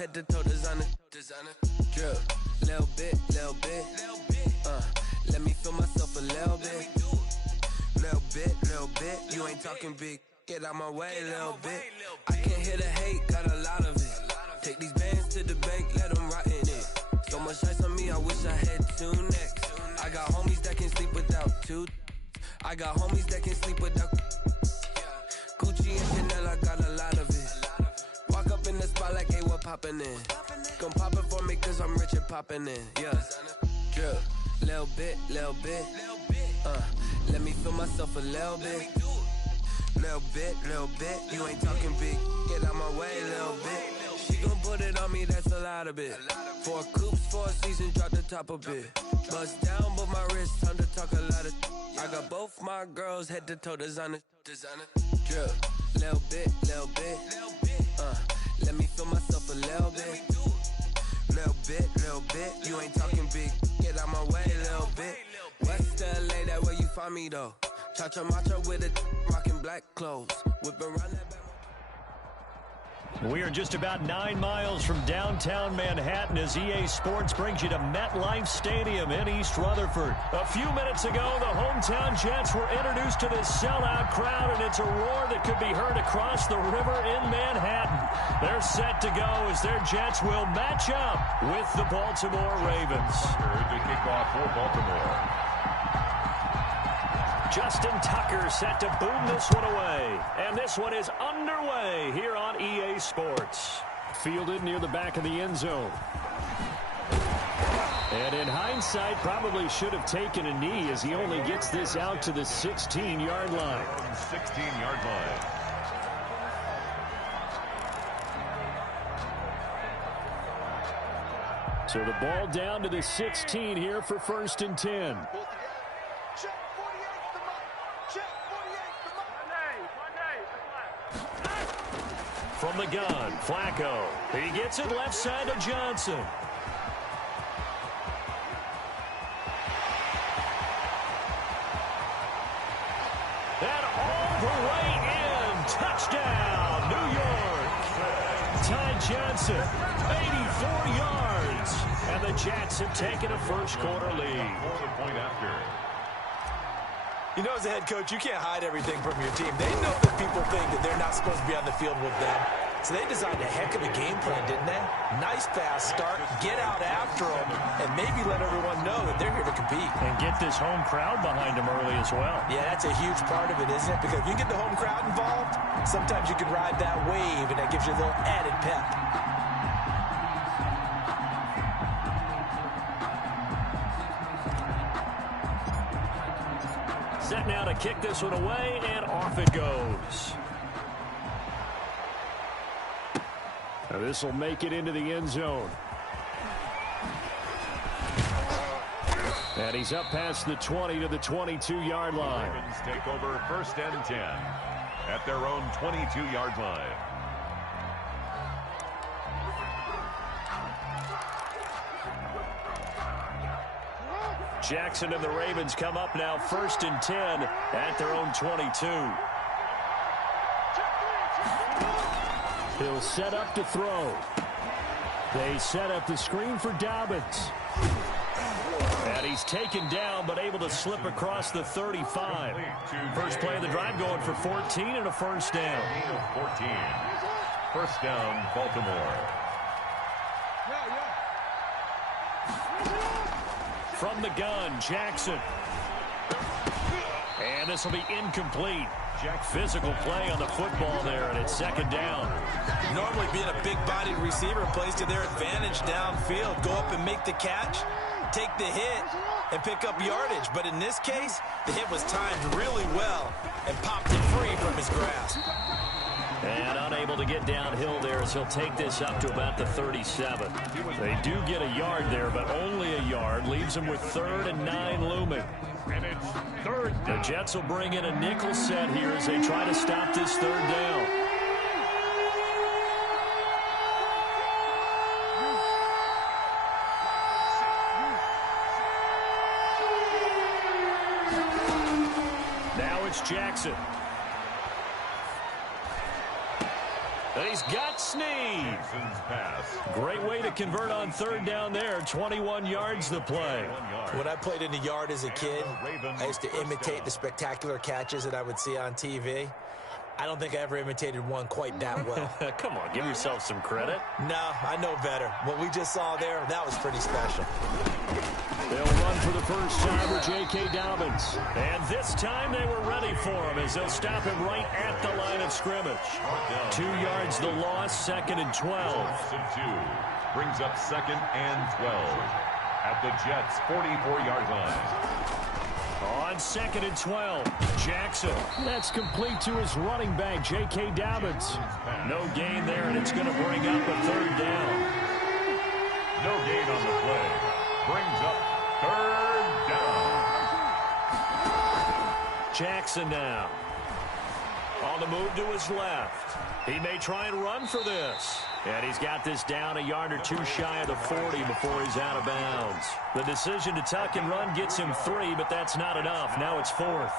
head to toe designer. Drip, little bit. Let me feel myself a little bit. Little bit. You ain't talking big. Get out my way, little bit. I can't hear the hate, got a lot of it. Take these bands to the bank, let them rot in it. So much ice on me, I wish I had two necks. I got homies that can sleep without two. I got homies that can sleep without Gucci and Chanel, I got a lot of it. Walk up in the spot like, hey, what poppin' in? Gon' pop it for me cause I'm rich and poppin' in. Yeah, drip, little bit. Let me feel myself a little bit. Little bit. You ain't talking big. Get out my way, little bit. She gon' put it on me, that's a lot of it. 4 coupes, 4 seasons, drop the top a bit. Bust down, but my wrist, time to talk a lot of. I got both my girls head to toe designer. Drip, little bit. Let me feel myself a little bit. Little bit. You ain't talking big. Get out my way, little bit. West LA, that where you find me though. Cha-cha macha with it, rocking black clothes. Whip around that. We are just about 9 miles from downtown Manhattan as EA Sports brings you to MetLife Stadium in East Rutherford. A few minutes ago, the hometown Jets were introduced to this sellout crowd, and it's a roar that could be heard across the river in Manhattan. They're set to go as their Jets will match up with the Baltimore Ravens. To kick off for Baltimore. Justin Tucker set to boom this one away. And this one is underway here on EA Sports. Fielded near the back of the end zone. And in hindsight, probably should have taken a knee as he only gets this out to the 16-yard line. 16-yard line. So the ball down to the 16 here for 1st and 10. From the gun, Flacco. He gets it left side to Johnson. And all the way in. Touchdown, New York. Ty Johnson, 84 yards. And the Jets have taken a first-quarter lead. Point after. You know, as a head coach, you can't hide everything from your team. They know that people think that they're not supposed to be on the field with them. So they designed a heck of a game plan, didn't they? Nice fast start, get out after them, and maybe let everyone know that they're here to compete. And get this home crowd behind them early as well. Yeah, that's a huge part of it, isn't it? Because if you get the home crowd involved, sometimes you can ride that wave, and that gives you a little added pep. Set now to kick this one away, and off it goes. Now this will make it into the end zone. And he's up past the 20 to the 22-yard line. Ravens take over 1st and 10 at their own 22-yard line. Jackson and the Ravens come up now 1st and 10 at their own 22. He'll set up to throw. They set up the screen for Dobbins. And he's taken down but able to slip across the 35. First play of the drive going for 14 and a first down. 14. First down, Baltimore. From the gun, Jackson. And this will be incomplete. Physical play on the football there, and it's 2nd down. Normally being a big-bodied receiver plays to their advantage downfield. Go up and make the catch, take the hit, and pick up yardage. But in this case, the hit was timed really well and popped it free from his grasp. And unable to get downhill there as he'll take this up to about the 37. They do get a yard there, but only a yard. Leaves them with 3rd and 9 looming. And it's 3rd down. The Jets will bring in a nickel set here as they try to stop this 3rd down. Now it's Jackson. And he's got Snead. Jackson's pass. Great way to convert on third down there. 21 yards the play. When I played in the yard as a kid, I used to imitate the spectacular catches that I would see on TV. I don't think I ever imitated one quite that well. Come on, give yourself some credit. No, I know better. What we just saw there, that was pretty special. They'll run for the first time with J.K. Dobbins. And this time they were ready for him as they'll stop him right at the line of scrimmage. 2 yards the loss, 2nd and 12. Brings up 2nd and 12 at the Jets' 44-yard line. On 2nd and 12, Jackson. That's complete to his running back, J.K. Dobbins. No gain there, and it's going to bring up a 3rd down. No gain on the play. Brings up 3rd down. Jackson now. On the move to his left. He may try and run for this. And he's got this down a yard or 2 shy of the 40 before he's out of bounds. The decision to tuck and run gets him 3, but that's not enough. Now it's 4th.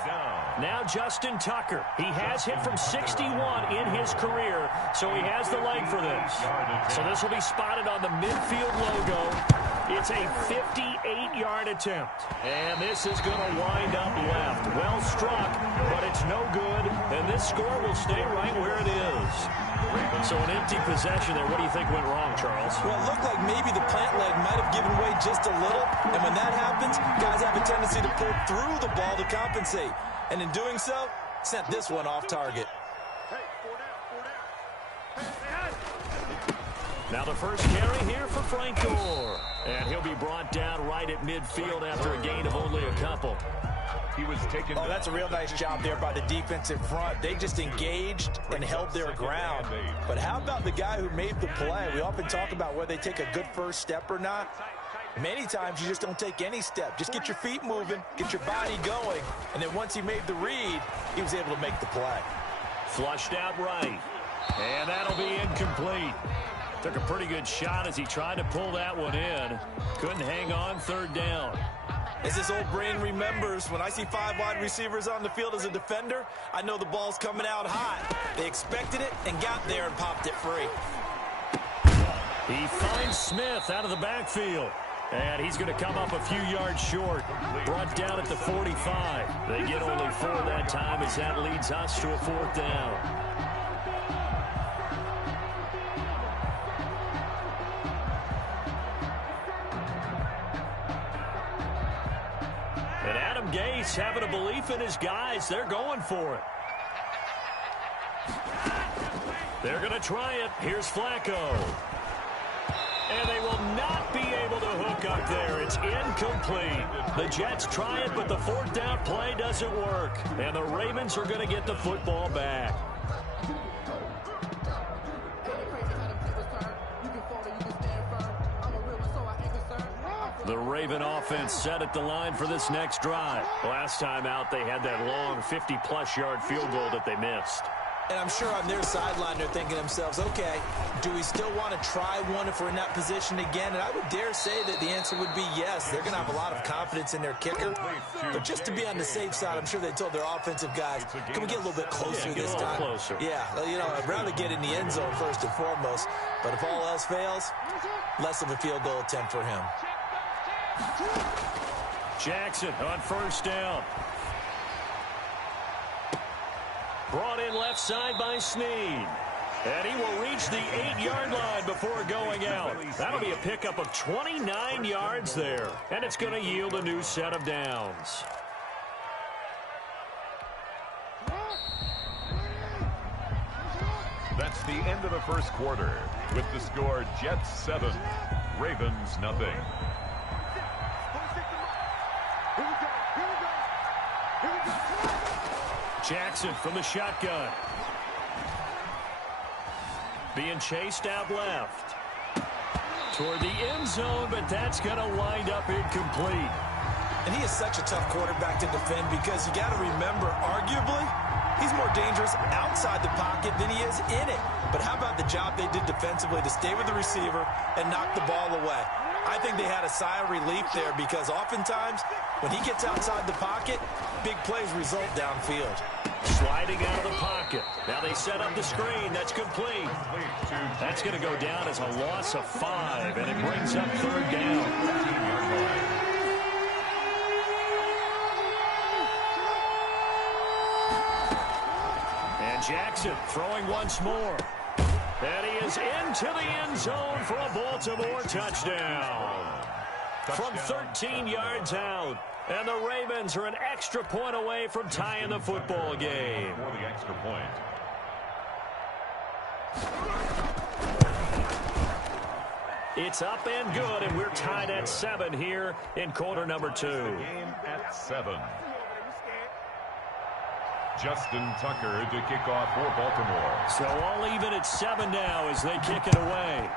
Now Justin Tucker. He has hit from 61 in his career, so he has the leg for this. So this will be spotted on the midfield logo. It's a 58-yard attempt. And this is going to wind up left. Well struck, but it's no good. And this score will stay right where it is. So an empty possession there. What do you think went wrong, Charles? Well, it looked like maybe the plant leg might have given way just a little. And when that happens, guys have a tendency to pull through the ball to compensate. And in doing so, sent this one off target. Now the first carry here for Frank Gore. And he'll be brought down right at midfield after a gain of only a couple. He was taken. Oh, that's a real nice job there by the defensive front. They just engaged and held their ground. But how about the guy who made the play? We often talk about whether they take a good first step or not. Many times you just don't take any step. Just get your feet moving, get your body going, and then once he made the read, he was able to make the play. Flushed out right. And that'll be incomplete. Took a pretty good shot as he tried to pull that one in. Couldn't hang on, 3rd down. As this old brain remembers, when I see 5 wide receivers on the field as a defender, I know the ball's coming out hot. They expected it and got there and popped it free. He finds Smith out of the backfield. And he's going to come up a few yards short. Brought down at the 45. They get only 4 that time as that leads us to a 4th down. And Adam Gase having a belief in his guys. They're going for it. They're going to try it. Here's Flacco. And they will not be able to hook up there. It's incomplete. The Jets try it, but the 4th down play doesn't work. And the Ravens are going to get the football back. The Raven offense set at the line for this next drive. Last time out, they had that long 50-plus yard field goal that they missed. And I'm sure on their sideline they're thinking to themselves, okay, do we still want to try one if we're in that position again? And I would dare say that the answer would be yes. They're going to have a lot of confidence in their kicker. But just to be on the safe side, I'm sure they told their offensive guys, can we get a little bit closer this time? Closer. Yeah, you know, I'd rather get in the end zone first and foremost. But if all else fails, less of a field goal attempt for him. Jackson on 1st down. Brought in left side by Snead. And he will reach the 8-yard line before going out. That'll be a pickup of 29 yards there. And it's going to yield a new set of downs. That's the end of the first quarter. With the score, Jets 7, Ravens nothing. Jackson from the shotgun. Being chased out left. Toward the end zone, but that's going to wind up incomplete. And he is such a tough quarterback to defend because you got to remember, arguably, he's more dangerous outside the pocket than he is in it. But how about the job they did defensively to stay with the receiver and knock the ball away? I think they had a sigh of relief there because oftentimes when he gets outside the pocket, big plays result downfield. Sliding out of the pocket. Now they set up the screen. That's complete. That's going to go down as a loss of 5, and it brings up third down. And Jackson throwing once more. And he is into the end zone for a Baltimore touchdown. From 13 yards out. And the Ravens are an extra point away from tying the football game. For the extra point. It's up and good, and we're tied at 7 here in quarter number 2. Game at 7. Justin Tucker to kick off for Baltimore. So all even at 7 now as they kick it away.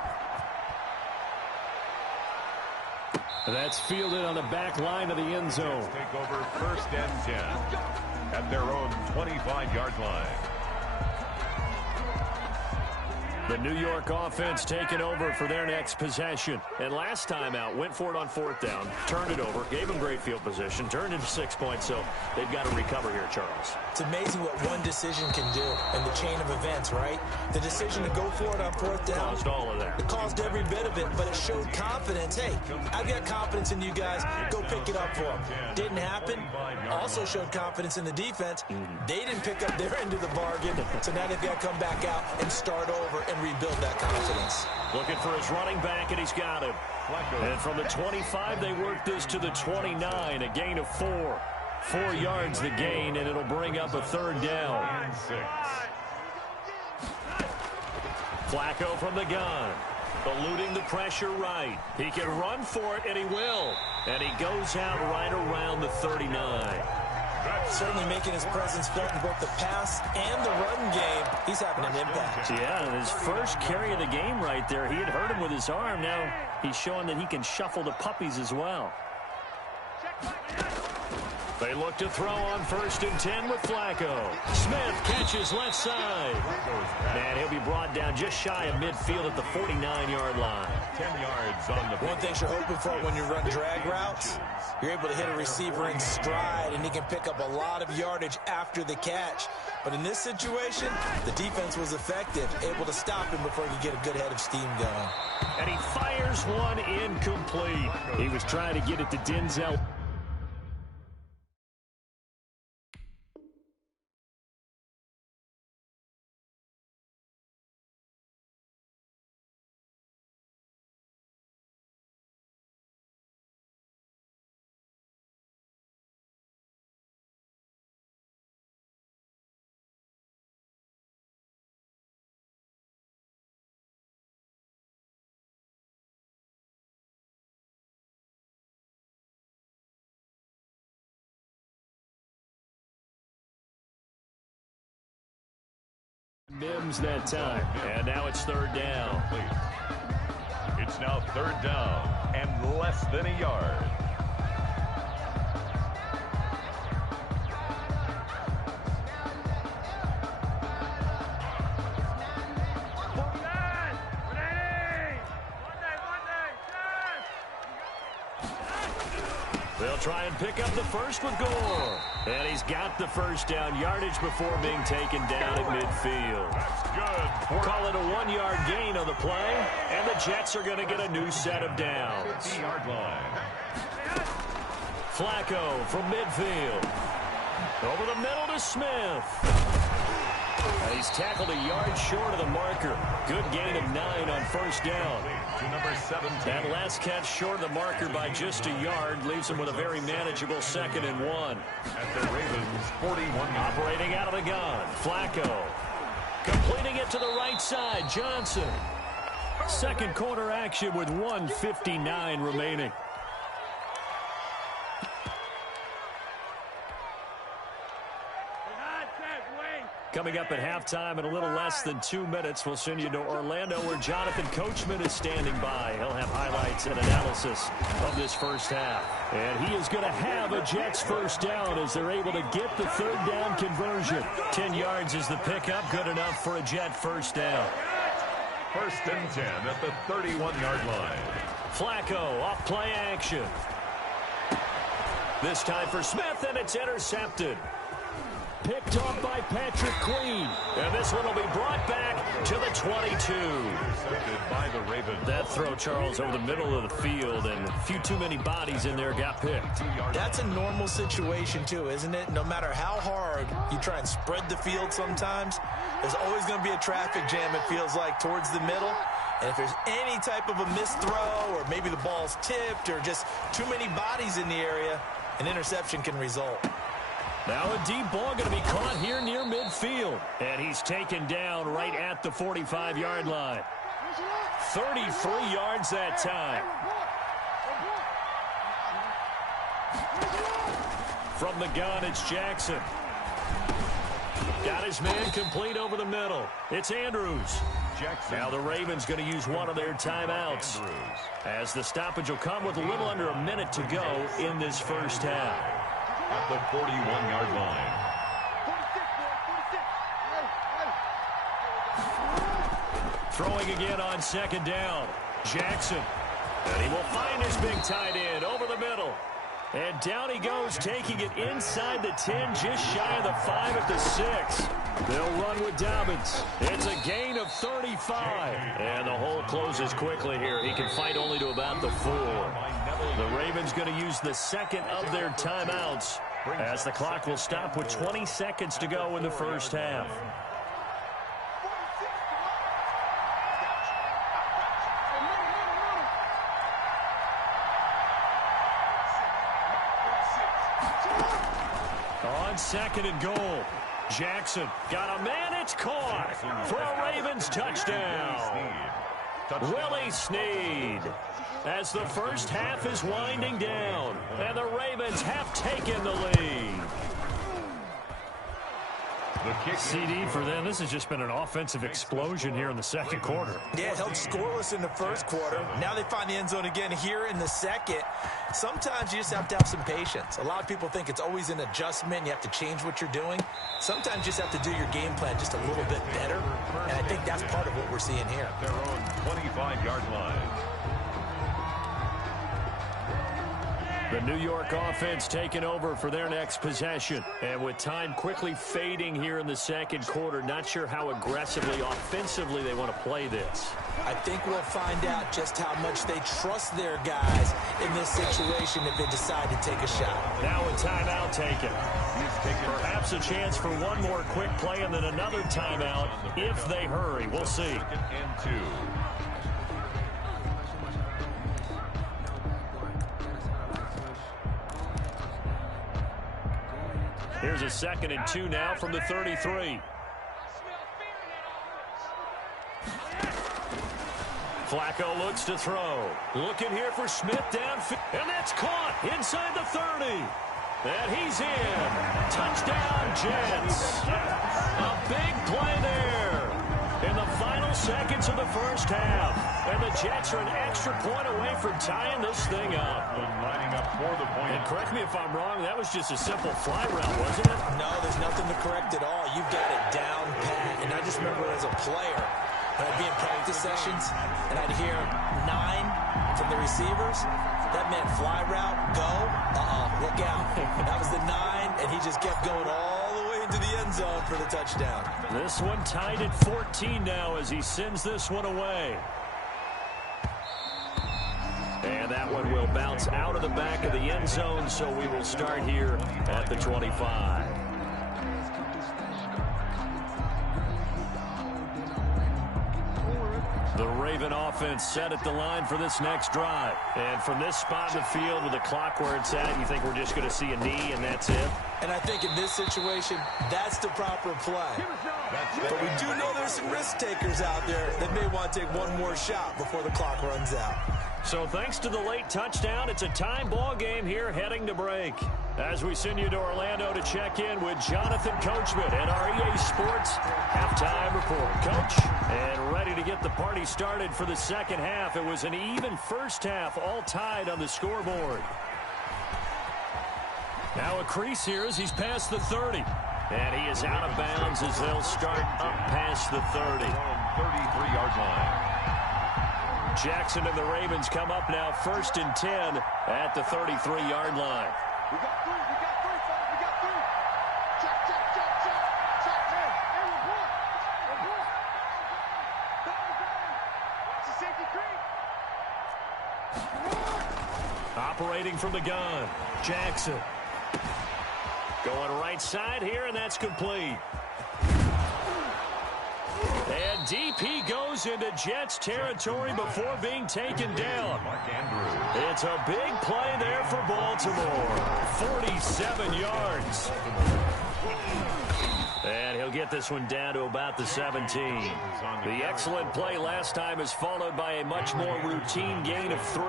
That's fielded on the back line of the end zone. Take over 1st and 10 at their own 25-yard line. The New York offense taking over for their next possession. And last time out, went for it on 4th down, turned it over, gave them great field position, turned into 6 points, so they've got to recover here, Charles. It's amazing what one decision can do in the chain of events, right? The decision to go for it on 4th down. Caused all of that. It caused every bit of it, but it showed confidence. Hey, I've got confidence in you guys. Go pick it up for them. Didn't happen. Also showed confidence in the defense. They didn't pick up their end of the bargain, so now they've got to come back out and start over and rebuild that confidence. Looking for his running back, and he's got him. And from the 25, they work this to the 29, a gain of 4. 4 yards the gain, and it'll bring up a 3rd down. And 6. Flacco from the gun. Eluding the pressure right. He can run for it, and he will. And he goes out right around the 39. Certainly making his presence felt in both the pass and the run game. He's having an impact. Yeah, and his first carry of the game right there, he had hurt him with his arm. Now he's showing that he can shuffle the puppies as well. They look to throw on 1st and 10 with Flacco. Smith catches left side. And he'll be brought down just shy of midfield at the 49-yard line. 10 yards on the... One thing you're hoping for when you run drag routes, you're able to hit a receiver in stride, and he can pick up a lot of yardage after the catch. But in this situation, the defense was effective, able to stop him before he could get a good head of steam going. And he fires one incomplete. He was trying to get it to Denzel. Mims that time, and now it's 3rd down. It's now 3rd down and less than a yard. They'll try and pick up the first with Gore. And he's got the 1st down, yardage before being taken down at midfield. That's good. Call it a 1-yard gain on the play, and the Jets are going to get a new set of downs. 50-yard line. Flacco from midfield. Over the middle to Smith. And he's tackled a yard short of the marker. Good gain of 9 on 1st down. To number 17. That last catch short of the marker by just a yard leaves him with a very manageable 2nd and 1. At the Ravens' 41. Operating out of the gun, Flacco. Completing it to the right side, Johnson. Second quarter action with 1:59 remaining. Coming up at halftime in a little less than 2 minutes, we'll send you to Orlando where Jonathan Coachman is standing by. He'll have highlights and analysis of this first half. And he is going to have a Jets 1st down as they're able to get the 3rd down conversion. 10 yards is the pickup, good enough for a Jet 1st down. 1st and 10 at the 31-yard line. Flacco off play action. This time for Smith, and it's intercepted. picked off by Patrick Queen. And this one will be brought back to the 22. Intercepted by the Ravens. That throw, Charles, over the middle of the field, and a few too many bodies in there got picked. That's a normal situation, too, isn't it? No matter how hard you try and spread the field sometimes, there's always going to be a traffic jam, it feels like, towards the middle. And if there's any type of a missed throw, or maybe the ball's tipped, or just too many bodies in the area, an interception can result. Now a deep ball going to be caught here near midfield. And he's taken down right at the 45-yard line. 33 yards that time. From the gun, it's Jackson. Got his man complete over the middle. It's Andrews. Jackson. Now the Ravens going to use one of their timeouts, as the stoppage will come with a little under a minute to go in this first half. At the 41-yard line. Throwing again on second down. Jackson. And he will find his big tight end over the middle. And down he goes, taking it inside the 10, just shy of the 5 at the 6. They'll run with Dobbins. It's a gain of 35. And the hole closes quickly here. He can fight only to about the 4. The Ravens going to use the second of their timeouts, as the clock will stop with 20 seconds to go in the first half. On second and goal, Jackson got a man. It's caught for a Ravens touchdown. Willie Snead, as the first half is winding down, and the Ravens have taken the lead. CD for them. This has just been an offensive explosion here in the second quarter. Yeah, it held scoreless in the first quarter. Now they find the end zone again here in the second. Sometimes you just have to have some patience. A lot of people think it's always an adjustment. You have to change what you're doing. Sometimes you just have to do your game plan just a little bit better. And I think that's part of what we're seeing here. Their own 25-yard line. The New York offense taking over for their next possession. And with time quickly fading here in the second quarter, not sure how aggressively, offensively they want to play this. I think we'll find out just how much they trust their guys in this situation if they decide to take a shot. Now a timeout taken. Perhaps a chance for one more quick play and then another timeout if they hurry. We'll see. 2nd and 2. Here's a 2nd and 2 now from the 33. Flacco looks to throw. Looking here for Smith downfield. And that's caught inside the 30. And he's in. Touchdown, Jets. A big play there in the final seconds of the first half. And the Jets are an extra point away from tying this thing up. Lining up for the point. And correct me if I'm wrong, that was just a simple fly route, wasn't it? No, there's nothing to correct at all. You've got it down pat. And I just remember as a player, when I'd be in practice sessions, and I'd hear 9 from the receivers, that meant fly route, go, look out. That was the 9, and he just kept going all the way into the end zone for the touchdown. This one tied at 14 now as he sends this one away. And that one will bounce out of the back of the end zone, so we will start here at the 25. The Raven offense set at the line for this next drive. And from this spot in the field with the clock where it's at, you think we're just going to see a knee and that's it? And I think in this situation, that's the proper play. But we do know there's some risk takers out there that may want to take one more shot before the clock runs out. So thanks to the late touchdown, it's a time ball game here heading to break. As we send you to Orlando to check in with Jonathan Coachman at our EA Sports halftime report. Coach, and ready to get the party started for the second half. It was an even first half, all tied on the scoreboard. Now a crease here as he's past the 30. And he is out of bounds as they'll start up past the 30. 33-yard line. Jackson and the Ravens come up now 1st and 10 at the 33-yard line. We got three. Check. operating from the gun. Jackson. Going right side here, and that's complete. And deep he goes into Jets territory before being taken down. It's a big play there for Baltimore. 47 yards. And he'll get this one down to about the 17. The excellent play last time is followed by a much more routine gain of 3.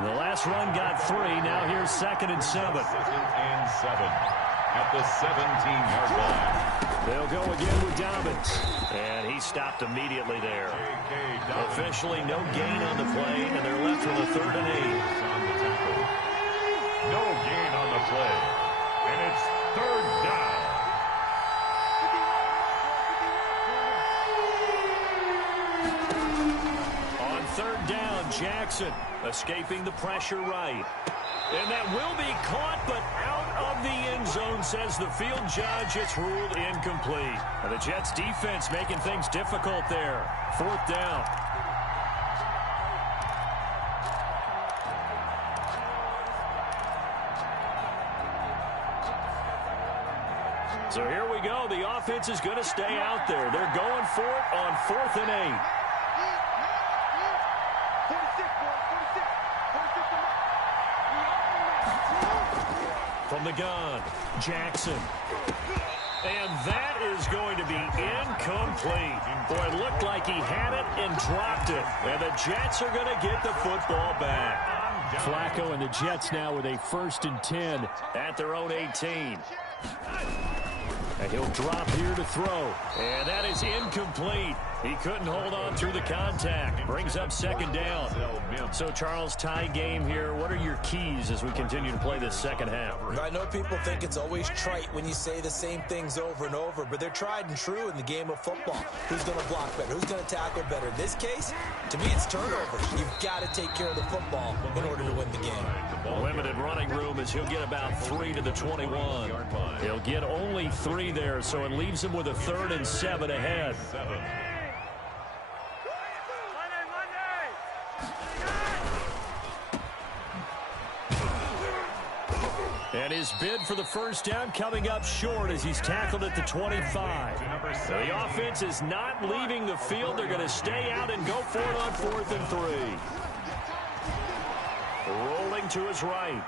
The last run got 3. Now here's 2nd and 7. 2nd and 7 at the 17-yard line. They'll go again with Dobbins. And he stopped immediately there. Officially no gain on the play, and they're left with a 3rd and 8. No gain on the play. And it's 3rd down. On 3rd down, Jackson escaping the pressure right. And that will be caught, but out of the end zone, says the field judge. It's ruled incomplete. And the Jets defense making things difficult there. 4th down. So here we go. The offense is going to stay out there. They're going for it on 4th and 8. From the gun, Jackson. And that is going to be incomplete. Boy, it looked like he had it and dropped it. And the Jets are going to get the football back. Flacco and the Jets now with a 1st and 10 at their own 18. And he'll drop here to throw. And that is incomplete. He couldn't hold on through the contact. Brings up 2nd down. So, Charles, tie game here. What are your keys as we continue to play this second half? I know people think it's always trite when you say the same things over and over, but they're tried and true in the game of football. Who's going to block better? Who's going to tackle better? In this case, to me, it's turnovers. You've got to take care of the football in order to win the game. Limited running room as he'll get about 3 to the 21. He'll get only 3 there, so it leaves him with a 3rd and 7 ahead. And his bid for the 1st down coming up short as he's tackled at the 25. The offense is not leaving the field. They're going to stay out and go for it on 4th and 3. Rolling to his right.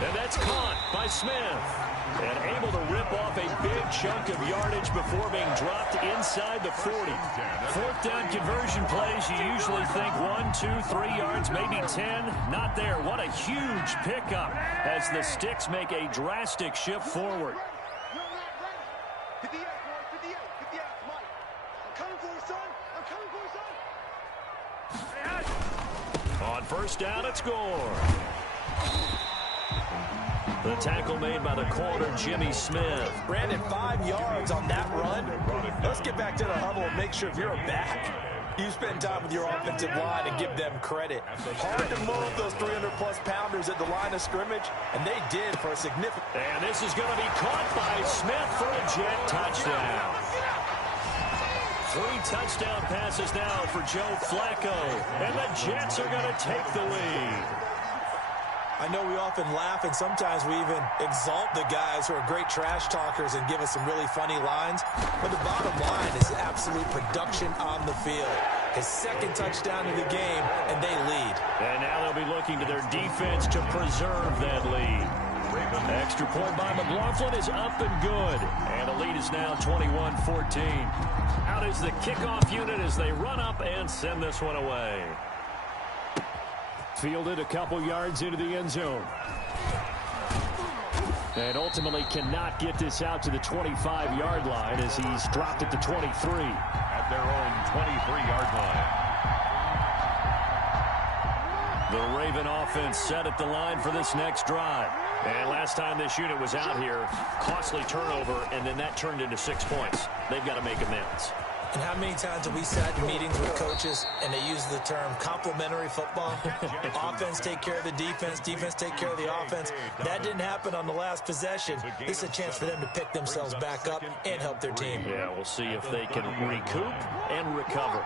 And that's caught by Smith. And able to rip off a big chunk of yardage before being dropped inside the 40. 4th down conversion plays, you usually think 1, 2, 3 yards, maybe 10. Not there. What a huge pickup as the Sticks make a drastic shift forward. On 1st down, it's score. The tackle made by the corner, Jimmy Smith. Brandon, 5 yards on that run. Let's get back to the huddle and make sure if you're a back, you spend time with your offensive line and give them credit. Hard to move those 300-plus pounders at the line of scrimmage, and they did for a significant... And this is going to be caught by Smith for a Jet touchdown. 3 touchdown passes now for Joe Flacco, and the Jets are going to take the lead. I know we often laugh, and sometimes we even exalt the guys who are great trash talkers and give us some really funny lines. But the bottom line is absolute production on the field. His 2nd touchdown of the game, and they lead. And now they'll be looking to their defense to preserve that lead. Extra point by McLaughlin is up and good. And the lead is now 21-14. Out is the kickoff unit as they run up and send this one away. Fielded a couple yards into the end zone. And ultimately cannot get this out to the 25-yard line as he's dropped at the 23. At their own 23-yard line. The Raven offense set at the line for this next drive. And last time this unit was out here, costly turnover, and then that turned into 6 points. They've got to make amends. And how many times have we sat in meetings with coaches and they use the term complementary football? Offense take care of the defense, defense take care of the offense. That didn't happen on the last possession. This is a chance for them to pick themselves back up and help their team. Yeah, we'll see if they can recoup and recover.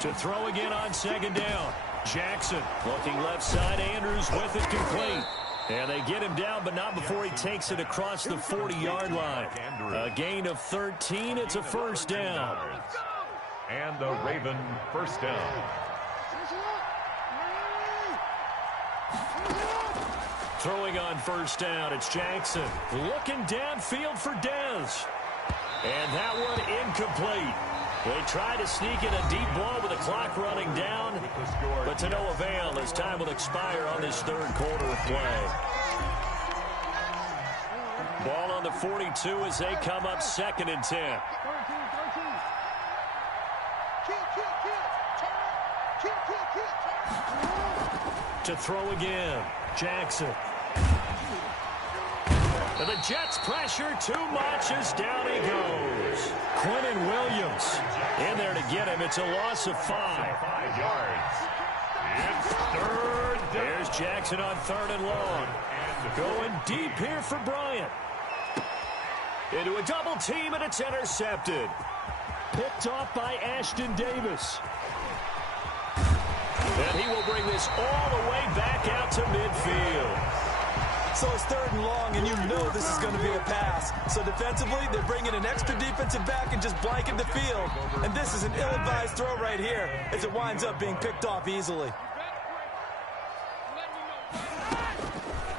To throw again on second down. Jackson looking left side. Andrews with it complete. And they get him down, but not before he takes it across the 40-yard line. A gain of 13. It's a first down. And the Raven first down. Throwing on first down, it's Jackson. Looking downfield for Dez. And that one incomplete. They try to sneak in a deep ball with the clock running down, but to no avail as time will expire on this third quarter of play. Ball on the 42 as they come up 2nd and 10. To throw again, Jackson. And the Jets pressure too much as down he goes. Quentin Williams in there to get him. It's a loss of 5. 5 yards. It's third down. There's Jackson on 3rd and long. Going deep here for Bryant. Into a double team, and it's intercepted. Picked off by Ashton Davis. And he will bring this all the way back out to midfield. So it's 3rd and long, and you know this is going to be a pass. So defensively, they're bringing an extra defensive back and just blanket the field. And this is an ill-advised throw right here as it winds up being picked off easily.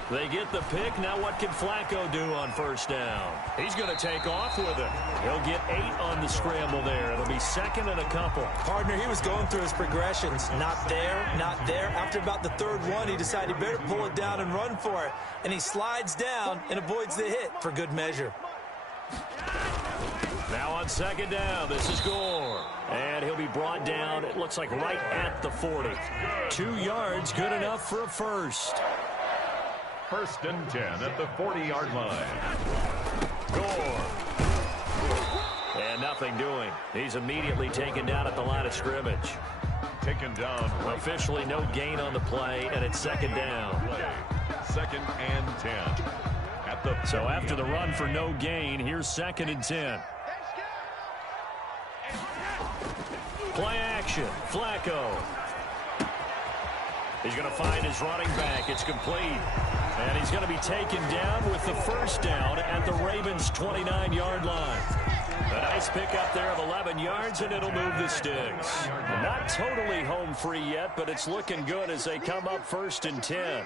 They get the pick. Now what can Flacco do on first down? He's going to take off with it. He'll get 8 on the scramble there. It'll be 2nd and a couple. Partner, he was going through his progressions. Not there, not there. After about the 3rd one, he decided he better pull it down and run for it. And he slides down and avoids the hit for good measure. Now on 2nd down, this is Gore. And he'll be brought down, it looks like right at the 40. 2 yards, good enough for a first. 1st and 10 at the 40-yard line. Gore. And nothing doing. He's immediately taken down at the line of scrimmage. Taken down. Officially no gain on the play, and it's 2nd down. 2nd and 10. At the so after the run for no gain, here's 2nd and 10. Play action. Flacco. He's going to find his running back. It's complete. And he's going to be taken down with the first down at the Ravens' 29-yard line. A nice pickup there of 11 yards, and it'll move the sticks. Not totally home free yet, but it's looking good as they come up 1st and 10.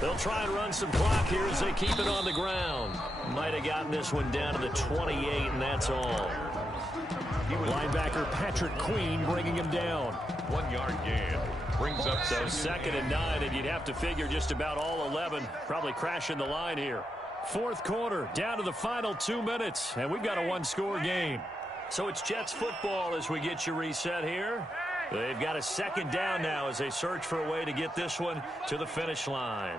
They'll try and run some clock here as they keep it on the ground. Might have gotten this one down to the 28, and that's all. Linebacker Patrick Queen bringing him down. 1 yard gain. Brings up so 2nd and 9, and you'd have to figure just about all 11 probably crashing the line here. 4th quarter, down to the final 2 minutes, and we've got a 1-score game. So it's Jets football as we get you reset here. They've got a 2nd down now as they search for a way to get this one to the finish line.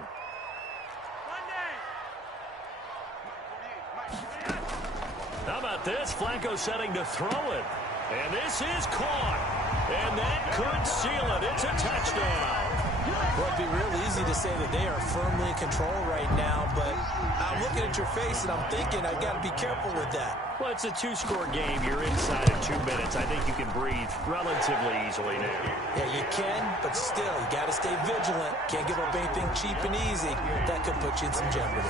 How about this? Flacco setting to throw it. And this is caught. And that could seal it. It's a touchdown. Well, it'd be real easy to say that they are firmly in control right now, but I'm looking at your face and I'm thinking I've got to be careful with that. Well, it's a 2-score game. You're inside of 2 minutes. I think you can breathe relatively easily now. Yeah, you can, but still, you got to stay vigilant. Can't give up anything cheap and easy. That could put you in some jeopardy.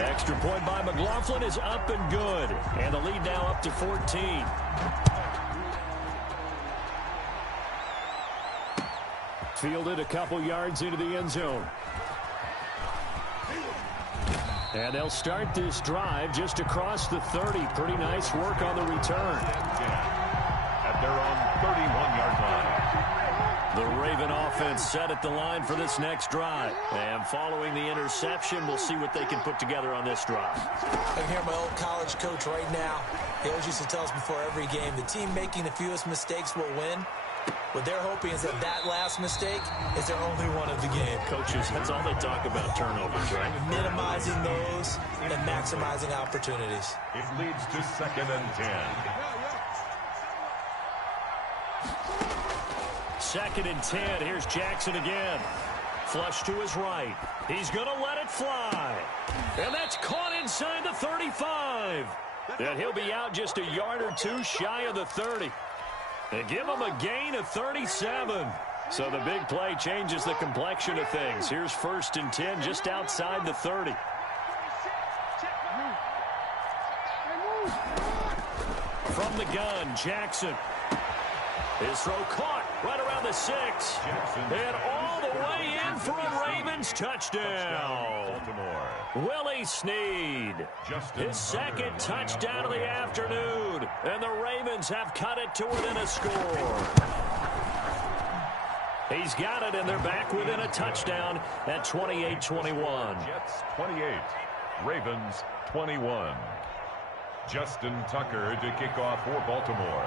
The extra point by McLaughlin is up and good. And the lead now up to 14. Fielded a couple yards into the end zone. And they'll start this drive just across the 30. Pretty nice work on the return. At their own 31-yard line. The Raven offense set at the line for this next drive. And following the interception, we'll see what they can put together on this drive. I can hear my old college coach right now. He always used to tell us before every game, the team making the fewest mistakes will win. What they're hoping is that last mistake is their only one of the game. Coaches, that's all they talk about, turnovers, right? Minimizing those and maximizing opportunities. It leads to 2nd and 10. 2nd and 10. Here's Jackson again. Flush to his right. He's going to let it fly. And that's caught inside the 35. And he'll be out just a yard or two shy of the 30. And give him a gain of 37. So the big play changes the complexion of things. Here's 1st and 10 just outside the 30. From the gun, Jackson. His throw caught right around the 6. And all the way in for a Ravens touchdown. Willie Snead. His 2nd touchdown of the afternoon. And the Ravens have cut it to within a score. He's got it, and they're back within a touchdown at 28-21. Jets 28, Ravens 21. Justin Tucker to kick off for Baltimore.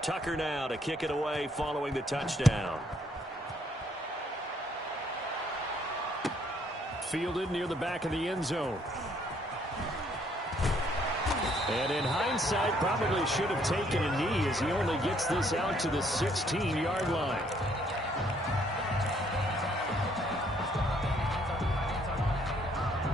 Tucker now to kick it away following the touchdown. Fielded near the back of the end zone. And in hindsight, probably should have taken a knee as he only gets this out to the 16-yard line.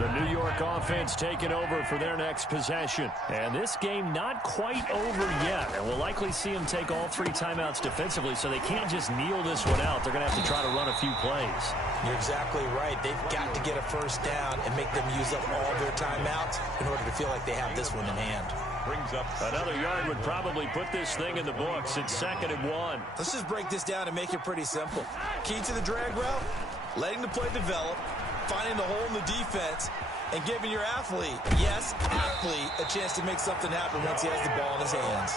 The New York offense taking over for their next possession. And this game not quite over yet. And we'll likely see them take all 3 timeouts defensively, so they can't just kneel this one out. They're going to have to try to run a few plays. You're exactly right. They've got to get a first down and make them use up all their timeouts in order to feel like they have this one in hand. Brings up another yard would probably put this thing in the books. It's 2nd and 1. Let's just break this down and make it pretty simple. Key to the drag route, letting the play develop, finding the hole in the defense, and giving your athlete, yes, athlete, a chance to make something happen once he has the ball in his hands.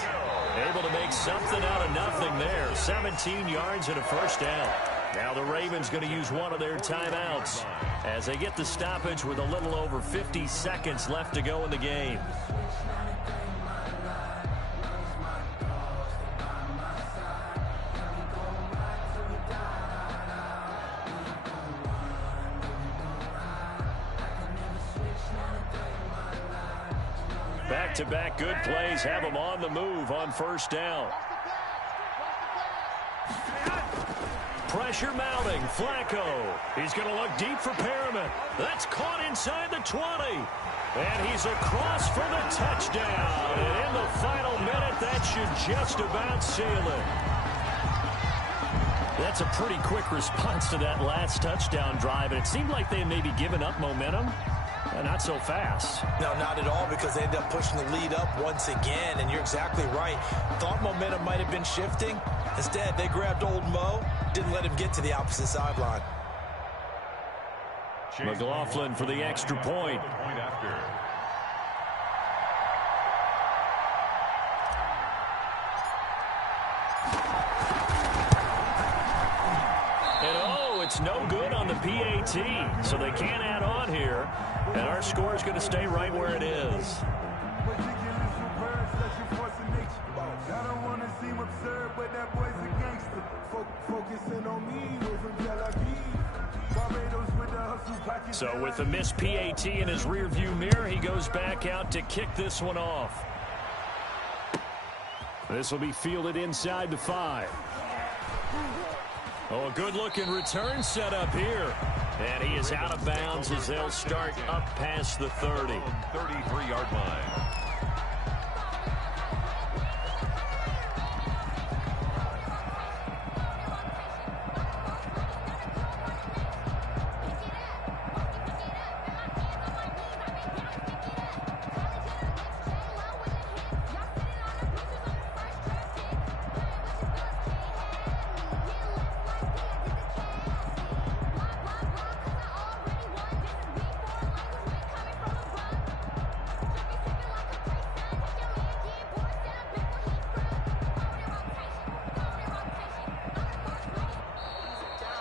Able to make something out of nothing there. 17 yards and a first down. Now the Ravens going to use one of their timeouts as they get the stoppage with a little over 50 seconds left to go in the game. Back-to-back good plays have them on the move on first down. Pressure mounting. Flacco. He's going to look deep for Perriman. That's caught inside the 20. And he's across for the touchdown. And in the final minute, that should just about seal it. That's a pretty quick response to that last touchdown drive. And it seemed like they had maybe given up momentum. Not so fast. No, not at all, because they ended up pushing the lead up once again, and you're exactly right. Thought momentum might have been shifting. Instead, they grabbed old Mo, didn't let him get to the opposite sideline. McLaughlin for the extra point. It's no good on the PAT, so they can't add on here, and our score is going to stay right where it is. So with the missed PAT in his rearview mirror, he goes back out to kick this one off. This will be fielded inside the 5. Oh, a good-looking return set up here. And he is out of bounds as they'll start up past the 30. 33-yard line.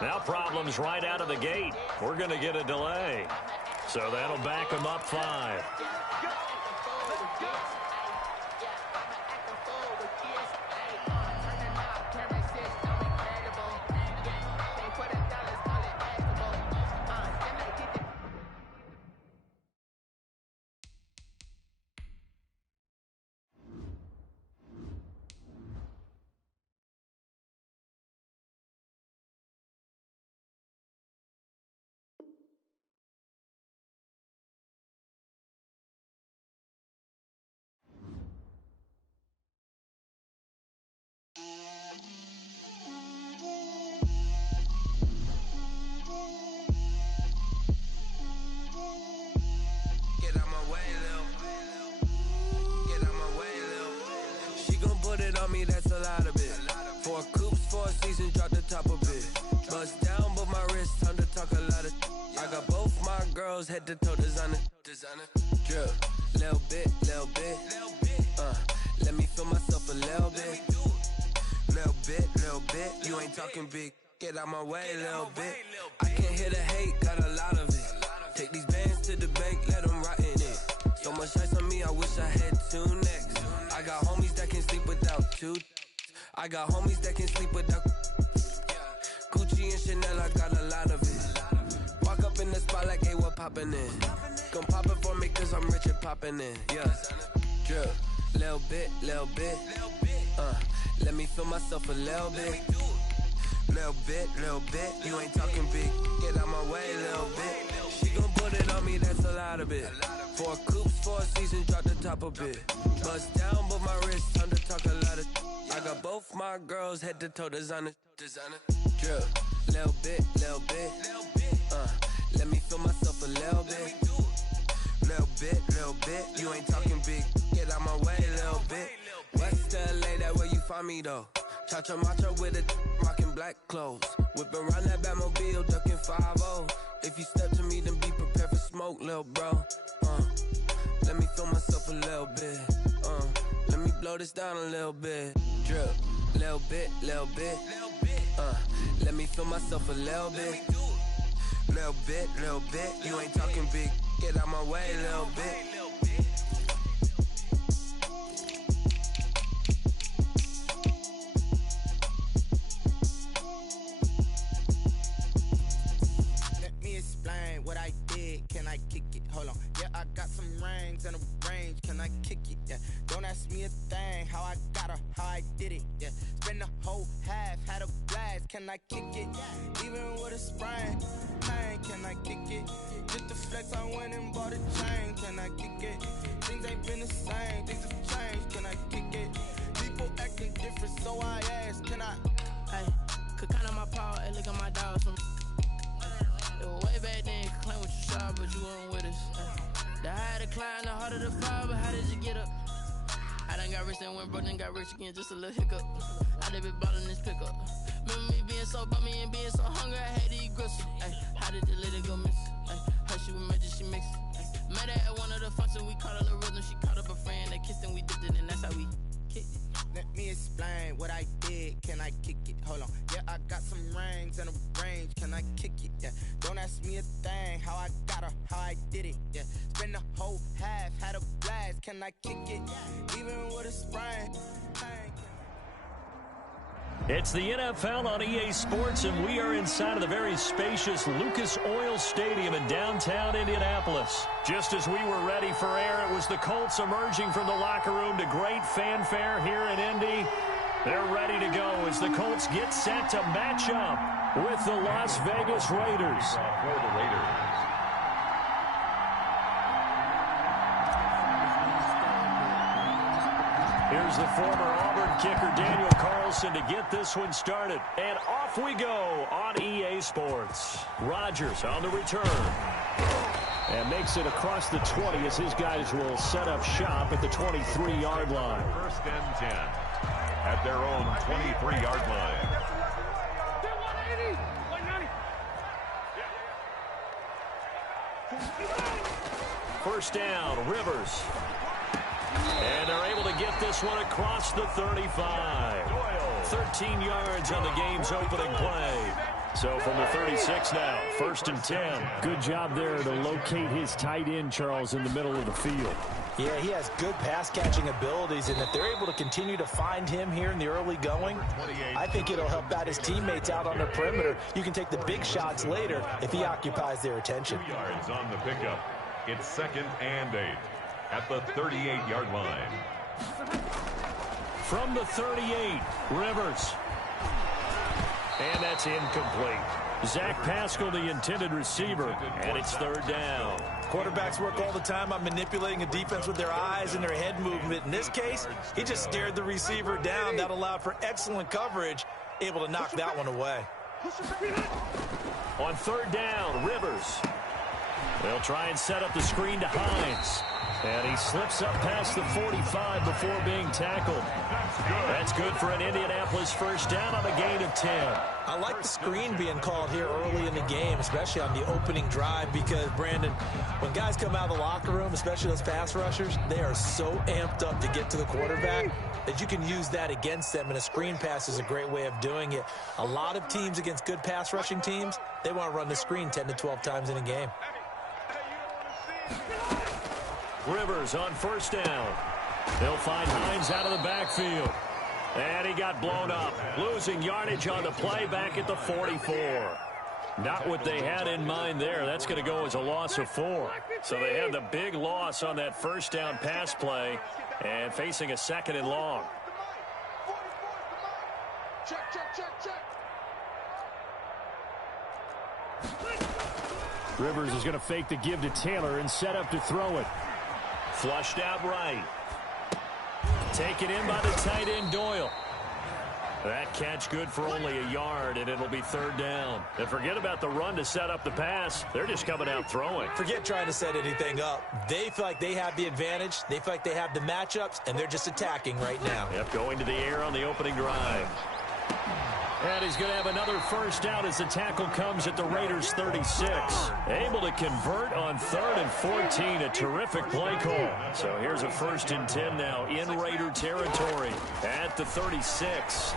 Now problems right out of the gate. We're going to get a delay. So that'll back them up 5. girls head to toe designer. Drip, little bit. Let me feel myself a little bit. Little bit. You ain't talking big. Get out my way, little bit. I can't hear the hate, got a lot of it. Take these bands to the bank, let them rot in it. So much ice on me, I wish I had two necks. I got homies that can sleep without two. I got homies that can sleep without Gucci and Chanel, I got a lot of it. Walk up in the spot like, hey, what poppin' in? Come pop it for me, cause I'm rich and poppin' in. Yeah, drip, little bit. Let me feel myself a little bit. Little bit. You ain't talking big. Get out my way, little bit. She gon' put it on me, that's a lot of it. 4 coops, 4 seasons, drop the top a bit. Bust down, but my wrist, time to talk a lot of. I got both my girls head to toe designer. Drip, little bit. Let me feel myself a little bit. Little bit. You ain't talking big. Get out my way, little bit. West LA, that where you find me though. Cha-cha macha with it, rockin' black clothes. Whippin' around that Batmobile, duckin' 5-0. If you step to me, then be prepared for smoke, lil' bro. Let me feel myself a little bit. Let me blow this down a little bit. Drip, little bit. Let me feel myself a little bit. Little bit. You ain't talking big. Get out my way, little bit. What I did, can I kick it? Hold on, yeah, I got some rings and a range, can I kick it? Yeah, don't ask me a thing, how I got her, how I did it. Yeah, spend the whole half, had a blast, can I kick it? Even with a sprain, pain, can I kick it? Just to flex, I went and bought a chain, can I kick it? Things ain't been the same, things have changed, can I kick it? People acting different, so I asked, can I? Hey, could count on my power, and look at my dogs from. Way back then, you could claim what you saw, but you weren't with us. The higher the climb, the harder the fall, but how did you get up? I done got rich and went broke, then got rich again, just a little hiccup. I done been ballin' this pickup. Remember me being so bummy and being so hungry, I had to eat gristle. How did the lady go miss? Her she was magic, she mixed. Met her at one of the functions, we caught a little rhythm. She caught up a friend, they kissed and we dipped it, and that's how we kicked it. Let me explain what I did, can I kick it? Hold on, yeah, I got some rings and a range, can I kick it? Yeah, don't ask me a thing, how I got her, how I did it. Yeah, spend the whole half, had a blast, can I kick it? Even with a sprain, It's the NFL on EA Sports, and we are inside of the very spacious Lucas Oil Stadium in downtown Indianapolis. Just as we were ready for air, it was the Colts emerging from the locker room to great fanfare here in Indy. They're ready to go as the Colts get set to match up with the Las Vegas Raiders. For the Raiders. Here's the former Auburn kicker Daniel Carlson to get this one started. And off we go on EA Sports. Rodgers on the return. And makes it across the 20 as his guys will set up shop at the 23-yard line. First and 10 at their own 23-yard line. First down, Rivers. And they're able to get this one across the 35. 13 yards on the game's opening play. So from the 36 now, first and 10. Good job there to locate his tight end, Charles, in the middle of the field. Yeah, he has good pass-catching abilities, and if they're able to continue to find him here in the early going, I think it'll help out his teammates out on the perimeter. You can take the big shots later if he occupies their attention. 2 yards on the pickup. It's second and 8 at the 38-yard line. From the 38, Rivers. And that's incomplete. Zach Pascal, the intended receiver, and it's third down. Quarterbacks work all the time on manipulating a defense with their eyes and their head movement. In this case, he just stared the receiver down. That allowed for excellent coverage, able to knock that one away. On third down, Rivers. They'll try and set up the screen to Hines. And he slips up past the 45 before being tackled. That's good for an Indianapolis first down on a gain of 10. I like the screen being called here early in the game, especially on the opening drive, because, Brandon, when guys come out of the locker room, especially those pass rushers, they are so amped up to get to the quarterback that you can use that against them, and a screen pass is a great way of doing it. A lot of teams against good pass rushing teams, they want to run the screen 10 to 12 times in a game. Rivers on first down. They'll find Hines out of the backfield. And he got blown up, losing yardage on the play back at the 44. Not what they had in mind there. That's going to go as a loss of 4. So they had the big loss on that first down pass play and facing a second and long. Rivers is going to fake the give to Taylor and set up to throw it. Flushed out right. Taken in by the tight end Doyle. That catch good for only a yard, and it'll be third down. And forget about the run to set up the pass. They're just coming out throwing. Forget trying to set anything up. They feel like they have the advantage. They feel like they have the matchups, and they're just attacking right now. Yep, going to the air on the opening drive. And he's going to have another first down as the tackle comes at the Raiders' 36. Able to convert on 3rd and 14. A terrific play call. So here's a 1st and 10 now in Raider territory at the 36.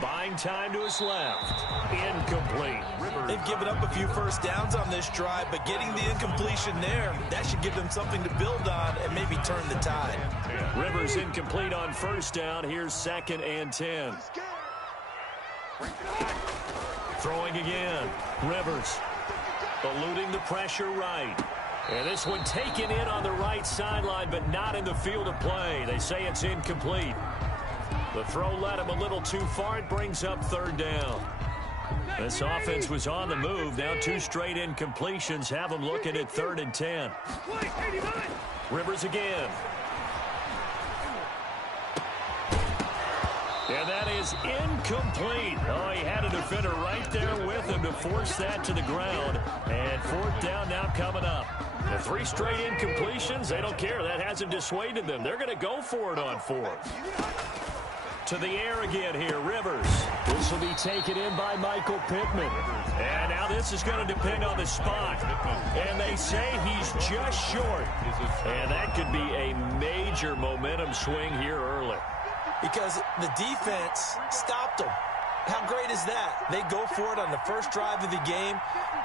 Buying time to his left. Incomplete. They've given up a few first downs on this drive, but getting the incompletion there, that should give them something to build on and maybe turn the tide. Rivers incomplete on first down. Here's 2nd and 10. Throwing again. Rivers eluding the pressure right. And this one taken in on the right sideline, but not in the field of play. They say it's incomplete. The throw led him a little too far. It brings up 3rd down. This offense was on the move. Now 2 straight incompletions have them looking at 3rd and 10. Rivers again. And that is incomplete. Oh, he had a defender right there with him to force that to the ground. And 4th down now coming up. The 3 straight incompletions, they don't care. That hasn't dissuaded them. They're going to go for it on 4th. To the air again here, Rivers. This will be taken in by Michael Pittman. And now this is going to depend on the spot. And they say he's just short. And that could be a major momentum swing here early. Because the defense stopped them. How great is that? They go for it on the first drive of the game.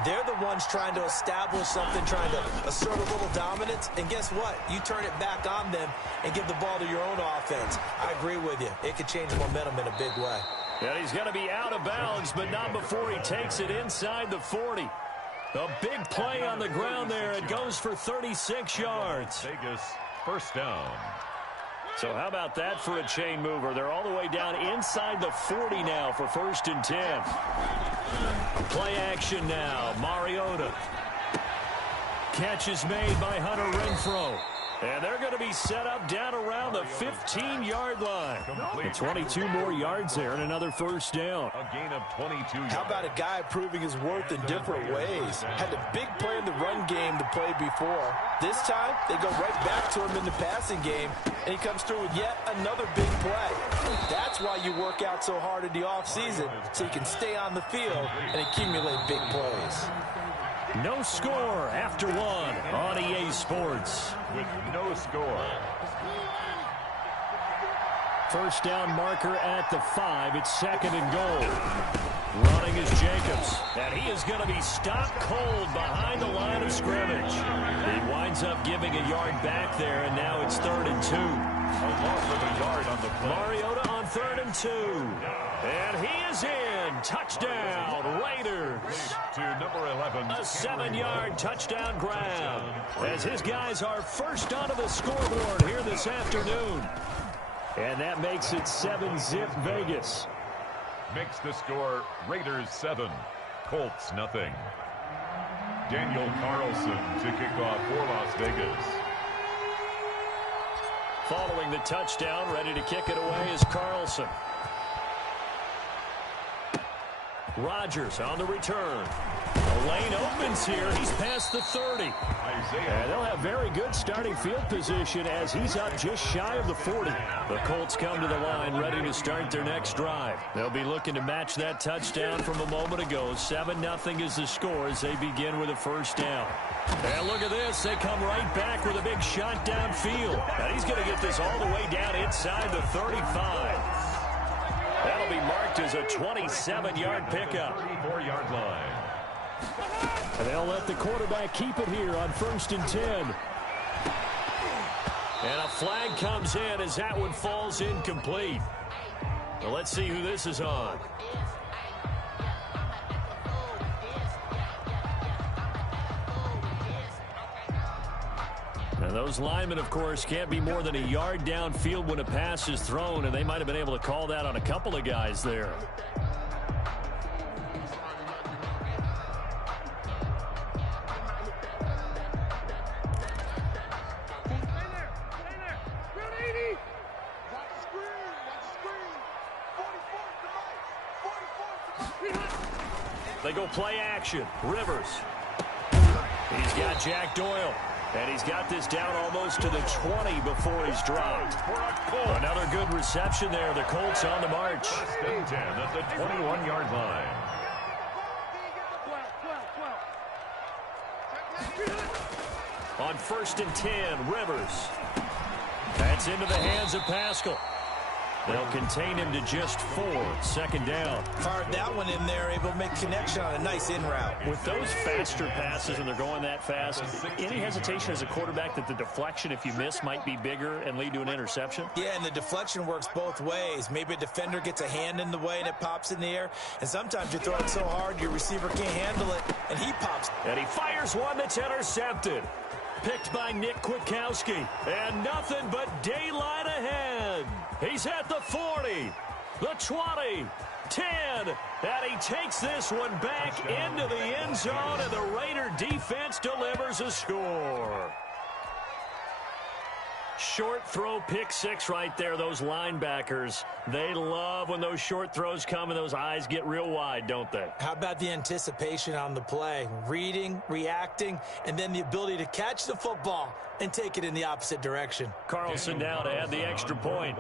They're the ones trying to establish something, trying to assert a little dominance. And guess what? You turn it back on them and give the ball to your own offense. I agree with you. It could change momentum in a big way. And he's going to be out of bounds, but not before he takes it inside the 40. A big play on the ground there. It goes for 36 yards. Vegas, first down. So how about that for a chain mover? They're all the way down inside the 40 now for 1st and 10. Play action now. Mariota. Catch is made by Hunter Renfrow. And they're going to be set up down around the 15-yard line. And 22 more yards there and another first down. A gain of 22 yards. How about a guy proving his worth in different ways? Had a big play in the run game to play before. This time, they go right back to him in the passing game, and he comes through with yet another big play. That's why you work out so hard in the offseason, so you can stay on the field and accumulate big plays. No score after 1 on EA Sports. With no score. First down marker at the 5. It's 2nd and goal. Running is Jacobs. And he is going to be stopped cold behind the line of scrimmage. He winds up giving a yard back there, and now it's 3rd and 2. A loss of a yard on the play. Mariota on 3rd and 2. And he is in. Touchdown, Raiders. To number 11. A 7-yard touchdown grab. As his guys are first onto the scoreboard here this afternoon. And that makes it 7-zip Vegas. Makes the score Raiders 7, Colts nothing. Daniel Carlson to kick off for Las Vegas. Following the touchdown, ready to kick it away is Carlson. Rodgers on the return. A Lane opens here. He's past the 30. And they'll have very good starting field position as he's up just shy of the 40. The Colts come to the line ready to start their next drive. They'll be looking to match that touchdown from a moment ago. 7-0 is the score as they begin with a first down. And look at this. They come right back with a big shot downfield. And he's going to get this all the way down inside the 35. That'll be marked as a 27-yard pickup. 34-yard line. And they'll let the quarterback keep it here on 1st and 10. And a flag comes in as that one falls incomplete. Well, let's see who this is on. Now, those linemen, of course, can't be more than a yard downfield when a pass is thrown, and they might have been able to call that on a couple of guys there. They go play action. Rivers. He's got Jack Doyle. And he's got this down almost to the 20 before he's dropped. Another good reception there. The Colts on the march. 1st and 10 at the 21-yard line. On 1st and 10, Rivers. That's into the hands of Pascal. They'll contain him to just 4. 2nd down. Fired that one in there, able to make connection on a nice in route. With those faster passes and they're going that fast, any hesitation as a quarterback that the deflection, if you miss, might be bigger and lead to an interception? Yeah, and the deflection works both ways. Maybe a defender gets a hand in the way and it pops in the air. And sometimes you throw it so hard your receiver can't handle it, and he pops. And he fires one that's intercepted. Picked by Nick Kwiatkowski. And nothing but daylight ahead. He's at the 40, the 20, 10, and he takes this one back into the end zone, and the Raider defense delivers a score. Short throw, pick 6 right there. Those linebackers, they love when those short throws come and those eyes get real wide, don't they? How about the anticipation on the play? Reading, reacting, and then the ability to catch the football and take it in the opposite direction. Carlson now to add the extra point.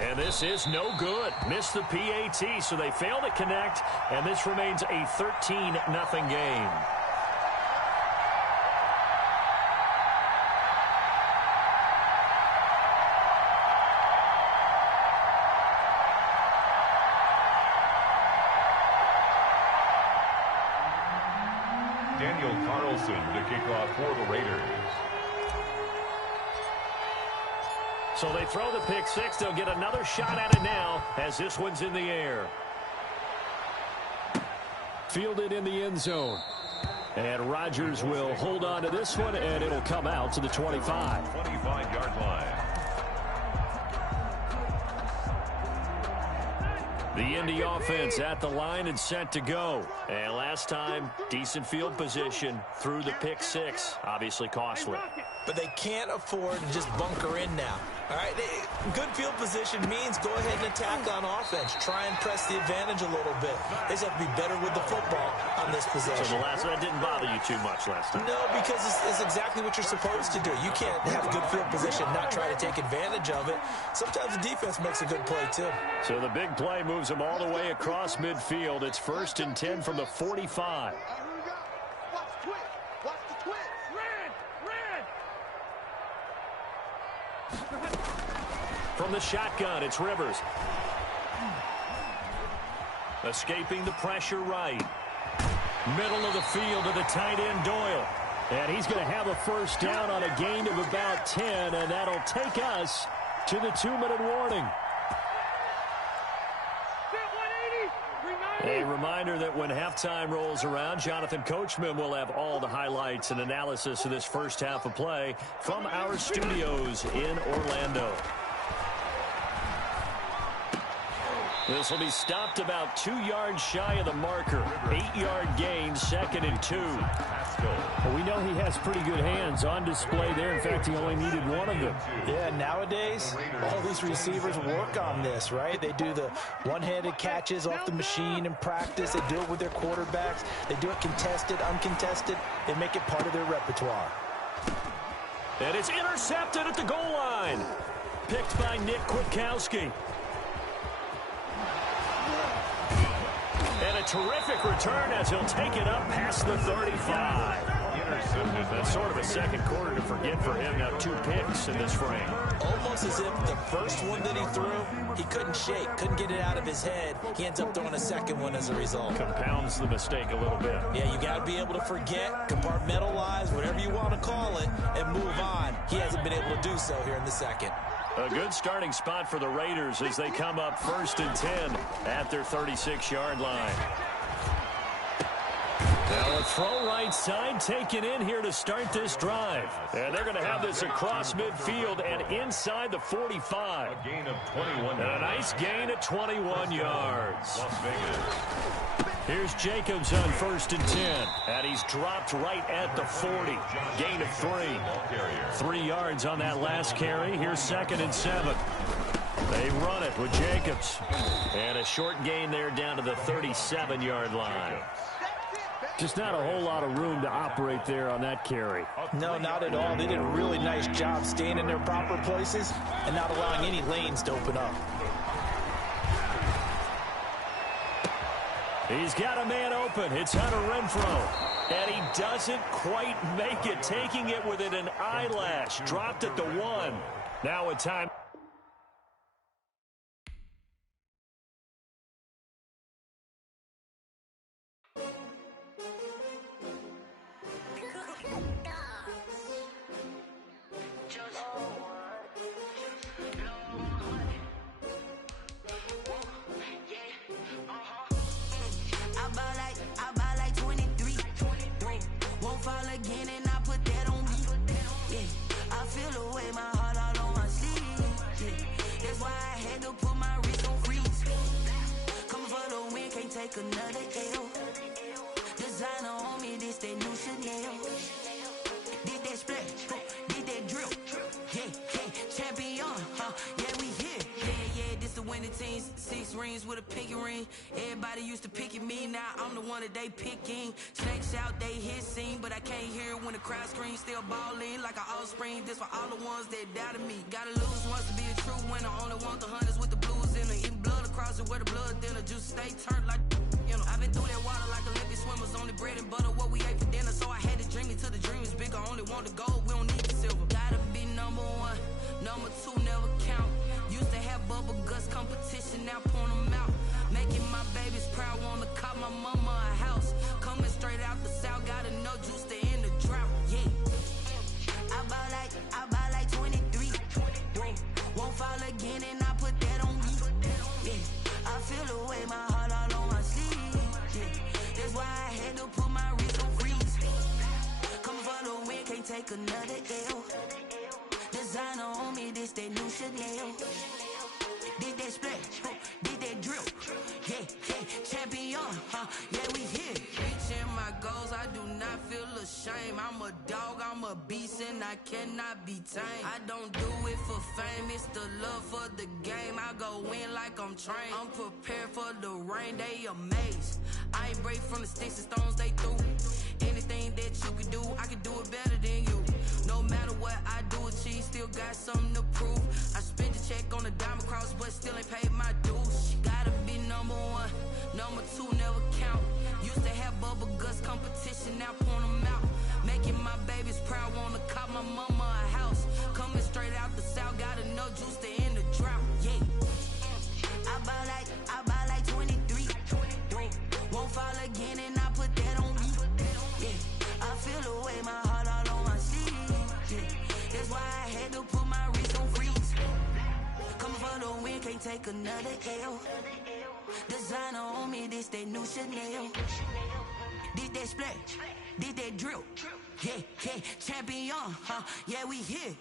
And this is no good. Missed the PAT, so they fail to connect, and this remains a 13-0 game. Daniel Carlson to kick off for the Raiders. So they throw the pick 6. They'll get another shot at it now as this one's in the air. Fielded in the end zone. And Rodgers will hold on to this one, and it'll come out to the 25. 25-yard line. The Indy offense at the line and set to go. And last time, decent field position through the pick 6. Obviously costly. But they can't afford to just bunker in now. All right, good field position means go ahead and attack on offense. Try and press the advantage a little bit. They just have to be better with the football on this possession. So that didn't bother you too much last time? No, because it's exactly what you're supposed to do. You can't have good field position, not try to take advantage of it. Sometimes the defense makes a good play, too. So the big play moves them all the way across midfield. It's 1st and 10 from the 45. From the shotgun, it's Rivers. Escaping the pressure right. Middle of the field to the tight end, Doyle. And he's going to have a first down on a gain of about 10, and that'll take us to the 2-minute warning. A reminder that when halftime rolls around, Jonathan Coachman will have all the highlights and analysis of this first half of play from our studios in Orlando. This will be stopped about 2 yards shy of the marker. 8-yard gain, means 2nd and 2. Well, we know he has pretty good hands on display there. In fact, he only needed one of them. Yeah, nowadays, all these receivers work on this, right? They do the one-handed catches off the machine in practice. They do it with their quarterbacks. They do it contested, uncontested. They make it part of their repertoire. And it's intercepted at the goal line. Picked by Nick Kwiatkowski. And a terrific return as he'll take it up past the 35. That's sort of a second quarter to forget for him. Now 2 picks in this frame. Almost as if the first one that he threw, he couldn't shake, couldn't get it out of his head. He ends up throwing a second one as a result. Compounds the mistake a little bit. Yeah, you got to be able to forget, compartmentalize, whatever you want to call it, and move on. He hasn't been able to do so here in the second. A good starting spot for the Raiders as they come up 1st and 10 at their 36-yard line. Now a throw right side taken in here to start this drive. And they're going to have this across midfield and inside the 45. A gain of 21. And a nice gain at 21 yards. Las Vegas. Here's Jacobs on 1st and 10. And he's dropped right at the 40. Gain of 3. 3 yards on that last carry. Here's 2nd and 7. They run it with Jacobs. And a short gain there down to the 37-yard line. Just not a whole lot of room to operate there on that carry. No, not at all. They did a really nice job staying in their proper places and not allowing any lanes to open up. He's got a man open. It's Hunter Renfrow. And he doesn't quite make it, taking it within an eyelash. Dropped at the 1. Now a time. Another L. Designer on me, this that new Chanel. Did that splash, did that drill. Yeah, champion, yeah, we here. Yeah, this the winning teams. 6 rings with a pinky ring. Everybody used to pick at me, now I'm the one that they picking. Snakes out, they hit scene, but I can't hear it when the crowd screams. Still balling like an offspring. This for all the ones that doubted me. Gotta lose once to be a true winner. Only want the hunters with the blues in it. Eating blood across it where the blood dinner. Juice stay turned like. You know, I've been through that water like Olympic swimmers. Only bread and butter, what we ate for dinner. So I had to dream until the dream is bigger. Only want the gold, we don't need the silver. Gotta be number 1, number 2 never count. Used to have bubble guts competition, now point them out. Making my babies proud, wanna cop my mama a house. Coming straight out the south, gotta know juice to end the drought. Yeah, I buy like 23. Won't fall again and I put that on me. Yeah, I feel the way my heart all on my sleeve. That's why I had to put my wrist on freeze. Come for the win, can't take another L. Designer on me, this that new Chanel. Did that splash, did that drill. Yeah, champion, yeah, we here. Reaching my goals, I do not feel ashamed. I'm a dog, I'm a beast, and I cannot be tamed. I don't do it for fame, it's the love for the game. I go in like I'm trained. I'm prepared for the rain, they amazed. I ain't break from the sticks and stones they threw. Anything that you can do, I can do it better than you. No matter what I do, achieve, still got something to prove. I spent the check on the diamond cross, but still ain't paid my dues. Gotta be number 1, number 2 never count. Used to have bubble guts competition, now point them out. Making my babies proud, wanna cop my mama a house. Coming straight out the south, gotta know juice to end the drought. Yeah, I buy like 23. Won't fall again and I put that on me. Yeah, I feel the way my heart all on my sleeve. Yeah, that's why I had to put my wrist on freeze. Coming for the win, can't take another L. Designer on me, this that new Chanel. Did that splash, did that drill. Yeah, champion, yeah, we here.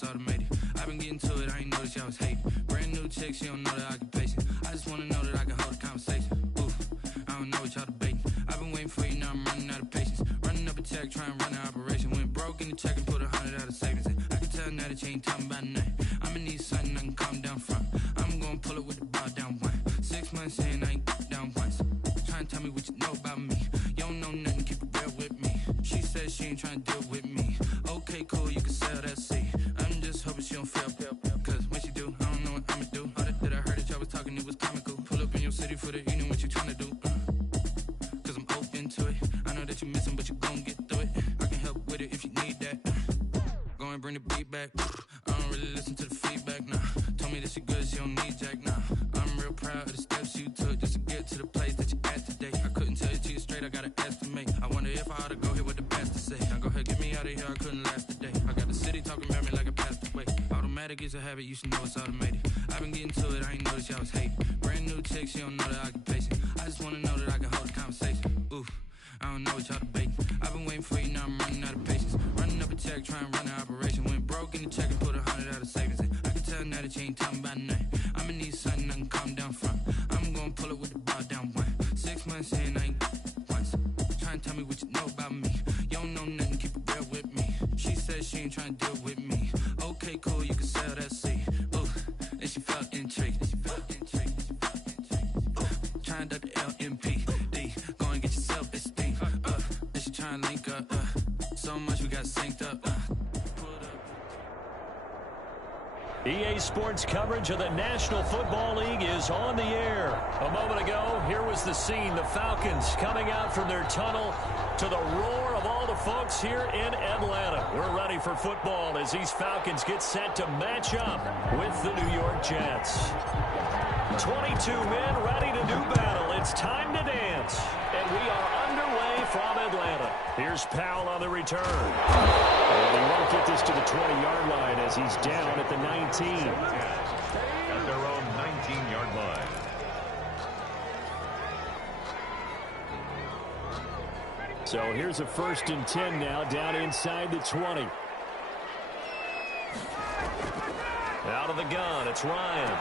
it's automated. I've been getting to it, I ain't noticed y'all was hating. Brand new chick, she don't know the occupation. I just wanna know that I can hold a conversation. Oof, I don't know what y'all debating. I've been waiting for you, now I'm running out of patience. Running up a check, trying to run an operation. Went broke in the check and put 100 out of savings in. I can tell now that you ain't talking about nothing. I'ma need something I can calm down from. I'm gonna pull it with the bar down one. 6 months in, I ain't down once. Trying to tell me what you know about me. You don't know nothing, keep it real with me. She said she ain't trying to deal with me. Okay, cool, you can sell that seat. I'm just hoping she don't fail. Cause when she do, I don't know what I'ma do. All that I heard that y'all was talking, it was comical. Pull up in your city for the evening, what you trying to do? Cause I'm open to it. I know that you're missing, but you gon' get through it. I can help with it if you need that. Go and bring the beat back. I don't really listen to the feedback, nah. Told me that she good, she don't need jack, nah. I'm real proud of the steps you took just to get to the place that you at today. I couldn't tell you to you straight, I gotta estimate. I wonder if I ought to go here with the best to say. Now go ahead, get me out of here, I couldn't last today. I got the city talking about me like I passed away. Automatic is a habit, you should know it's automated. I've been getting to it, I ain't noticed y'all was hating. Brand new chick, she don't know the occupation. I just wanna know that I can hold a conversation. Oof, I don't know what y'all debating. I've been waiting for you, now I'm running out of patience. Running up a check, trying to run an operation. Went broke in the check and put 100 out of savings in. I can tell now that you ain't talking about nothing. I'ma need something I can calm down from. I'm gonna pull it with the bar down one. 6 months in, I ain't once. Trying to tell me what you know about me. You don't know nothing, keep it real with me. She said she ain't trying to deal with me. Okay, cool, you can sell that seat. Ooh, and she felt intrigued. Trying to the LMPD. Go and get your self-esteem. And she trying to link up. So much we got synced up. EA Sports coverage of the National Football League is on the air. A moment ago, here was the scene. The Falcons coming out from their tunnel to the roar of all the folks here in Atlanta. We're ready for football as these Falcons get set to match up with the New York Jets. 22 men ready to do battle. It's time to dance. And we are underway from Atlanta. Here's Powell on the return. And he won't get this to the 20-yard line as he's down at the 19. At their own 19-yard line. So here's a 1st and 10 now, down inside the 20. Out of the gun, it's Ryan.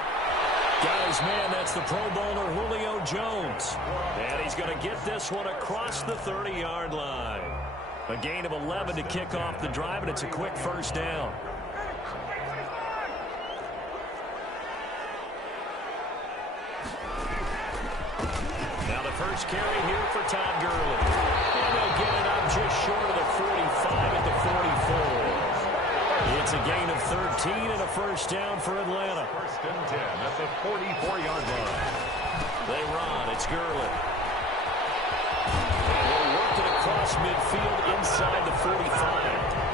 Got his man, that's the Pro Bowler Julio Jones. And he's going to get this one across the 30-yard line. A gain of 11 to kick off the drive, and it's a quick 1st down. Now the first carry here for Todd Gurley. And they'll get it up just short of the 45 at the 44. It's a gain of 13 and a 1st down for Atlanta. 1st and 10 at the 44-yard line. They run. It's Gurley. And they'll work it across midfield inside the 45.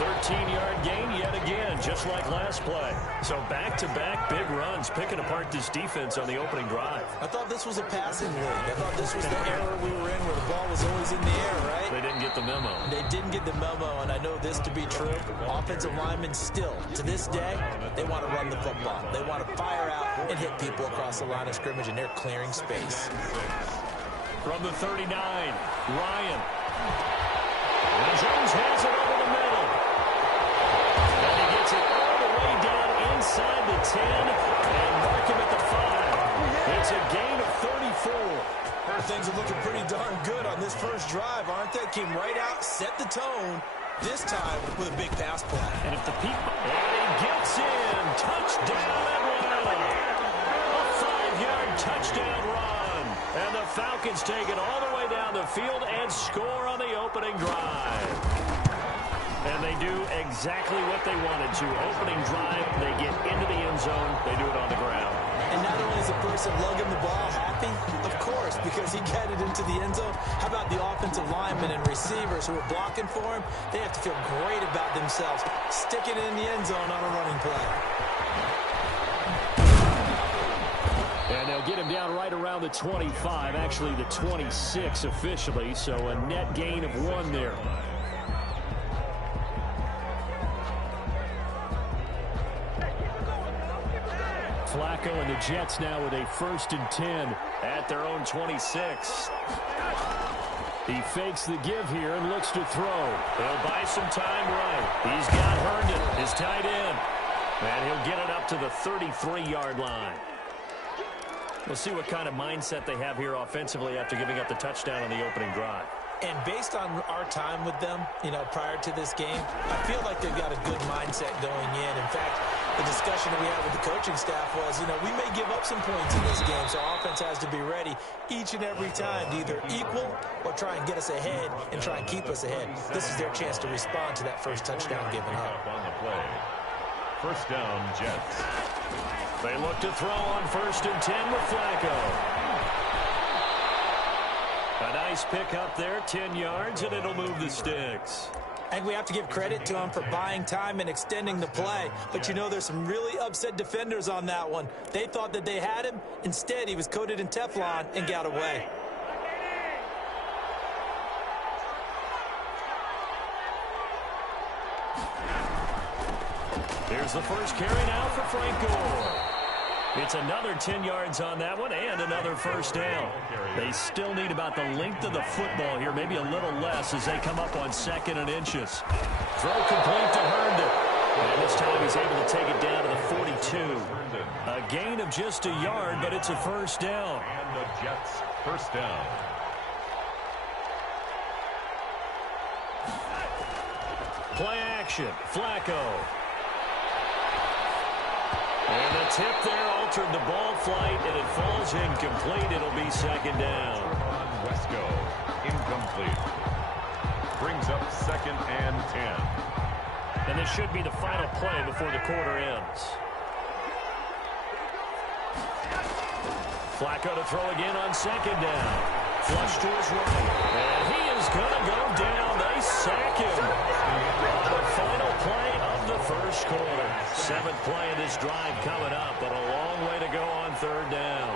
13-yard gain yet again, just like last play. So back-to-back big runs, picking apart this defense on the opening drive. I thought this was a passing league. I thought this was the era we were in where the ball was always in the air, right? They didn't get the memo. They didn't get the memo, and I know this to be true. Offensive linemen still, to this day, they want to run the football. They want to fire out and hit people across the line of scrimmage, and they're clearing space. From the 39, Ryan. And Jones has it over the middle. And he gets it all the way down inside the 10 and mark him at the 5. It's a gain of 34. Things are looking pretty darn good on this first drive, aren't they? Came right out, set the tone, this time with a big pass play. And if the people... And he gets in. Touchdown Atlanta. A 5-yard touchdown run. And the Falcons take it all the way down the field and score on the opening drive. And they do exactly what they wanted to. Opening drive, they get into the end zone. They do it on the ground. And not only is the person lugging the ball happy, of course, because he got it into the end zone. How about the offensive linemen and receivers who are blocking for him? They have to feel great about themselves, sticking it in the end zone on a running play. And they'll get him down right around the 25, actually the 26 officially, so a net gain of 1 there. Flacco and the Jets now with a 1st and 10 at their own 26. He fakes the give here and looks to throw. He'll buy some time right. He's got Herndon, his tight end. And he'll get it up to the 33-yard line. We'll see what kind of mindset they have here offensively after giving up the touchdown on the opening drive. And based on our time with them, prior to this game, I feel like they've got a good mindset going in. In fact, the discussion that we had with the coaching staff was, we may give up some points in this game, so our offense has to be ready each and every time to either equal or try and get us ahead and try and keep us ahead. This is their chance to respond to that first touchdown given up. On the play. First down, Jets. They look to throw on 1st and 10 with Flacco. A nice pick up there, 10 yards, and it'll move the sticks. I think we have to give credit to him for buying time and extending the play. But there's some really upset defenders on that one. They thought that they had him. Instead, he was coated in Teflon and got away. Here's the first carry now for Frank Gore. It's another 10 yards on that one and another first down. They still need about the length of the football here, maybe a little less as they come up on 2nd and inches. Throw complete to Herndon. And this time he's able to take it down to the 42. A gain of just a yard, but it's a first down. And the Jets first down. Play action. Flacco. And the tip there altered the ball flight, and it falls incomplete. It'll be 2nd down. Wesco, incomplete. Brings up 2nd and 10. And this should be the final play before the quarter ends. Flacco to throw again on 2nd down. Flush to his right. And he is going to go down. They sack him. The final play of the first quarter. 7th play of this drive coming up, but a long way to go on 3rd down.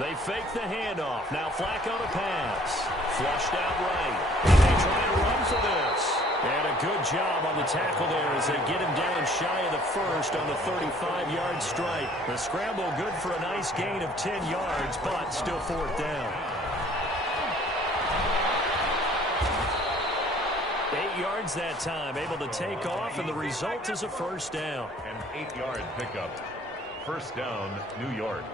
They fake the handoff. Now Flacco to pass. Flushed out right. And they try and run for this. And a good job on the tackle there as they get him down shy of the first on the 35-yard strike. The scramble good for a nice gain of 10 yards, but still 4th down. 8 yards that time, able to take off, and the result is a first down. An 8-yard pickup. First down, New York.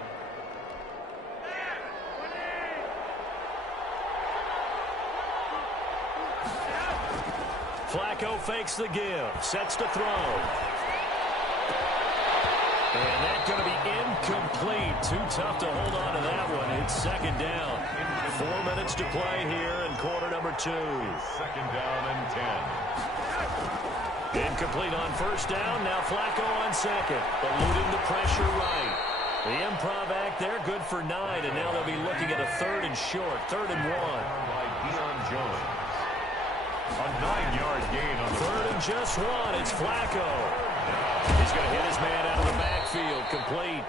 Flacco fakes the give, sets to throw. And that's going to be incomplete. Too tough to hold on to that one. It's 2nd down. 4 minutes to play here in quarter number 2. 2nd down and 10. Incomplete on first down. Now Flacco on 2nd. Eluding the pressure right. The improv act there, good for 9. And now they'll be looking at a 3rd and short. 3rd and 1. By Deion Jones. A 9-yard gain on the 3rd and just 1. It's Flacco. He's going to hit his man out of the backfield. Complete.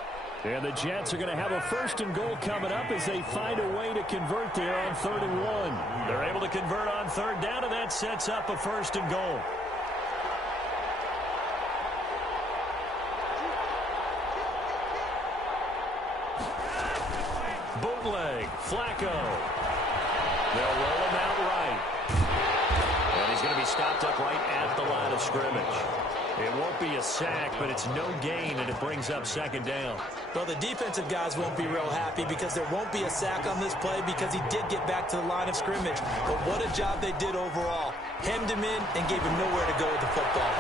And the Jets are going to have a 1st and goal coming up as they find a way to convert there on 3rd and 1. They're able to convert on 3rd down, and that sets up a 1st and goal. Bootleg. Flacco. They'll roll him out right. And he's going to be stopped up right at the line of scrimmage. It won't be a sack, but it's no gain, and it brings up 2nd down. Well, the defensive guys won't be real happy because there won't be a sack on this play because he did get back to the line of scrimmage. But what a job they did overall. Hemmed him in and gave him nowhere to go with the football.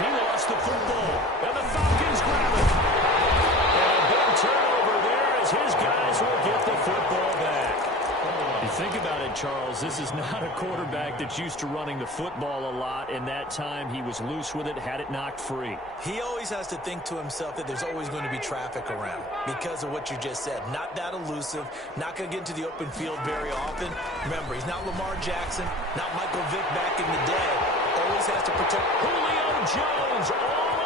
He lost the football, and the Falcons grab it. And a big turnover there as his guys will get the football back. You think about it, Charles, this is not a quarterback that's used to running the football a lot, and that time he was loose with it, had it knocked free. He always has to think to himself that there's always going to be traffic around because of what you just said. Not that elusive, not going to get into the open field very often. Remember, he's not Lamar Jackson, not Michael Vick back in the day. Always has to protect. Julio Jones all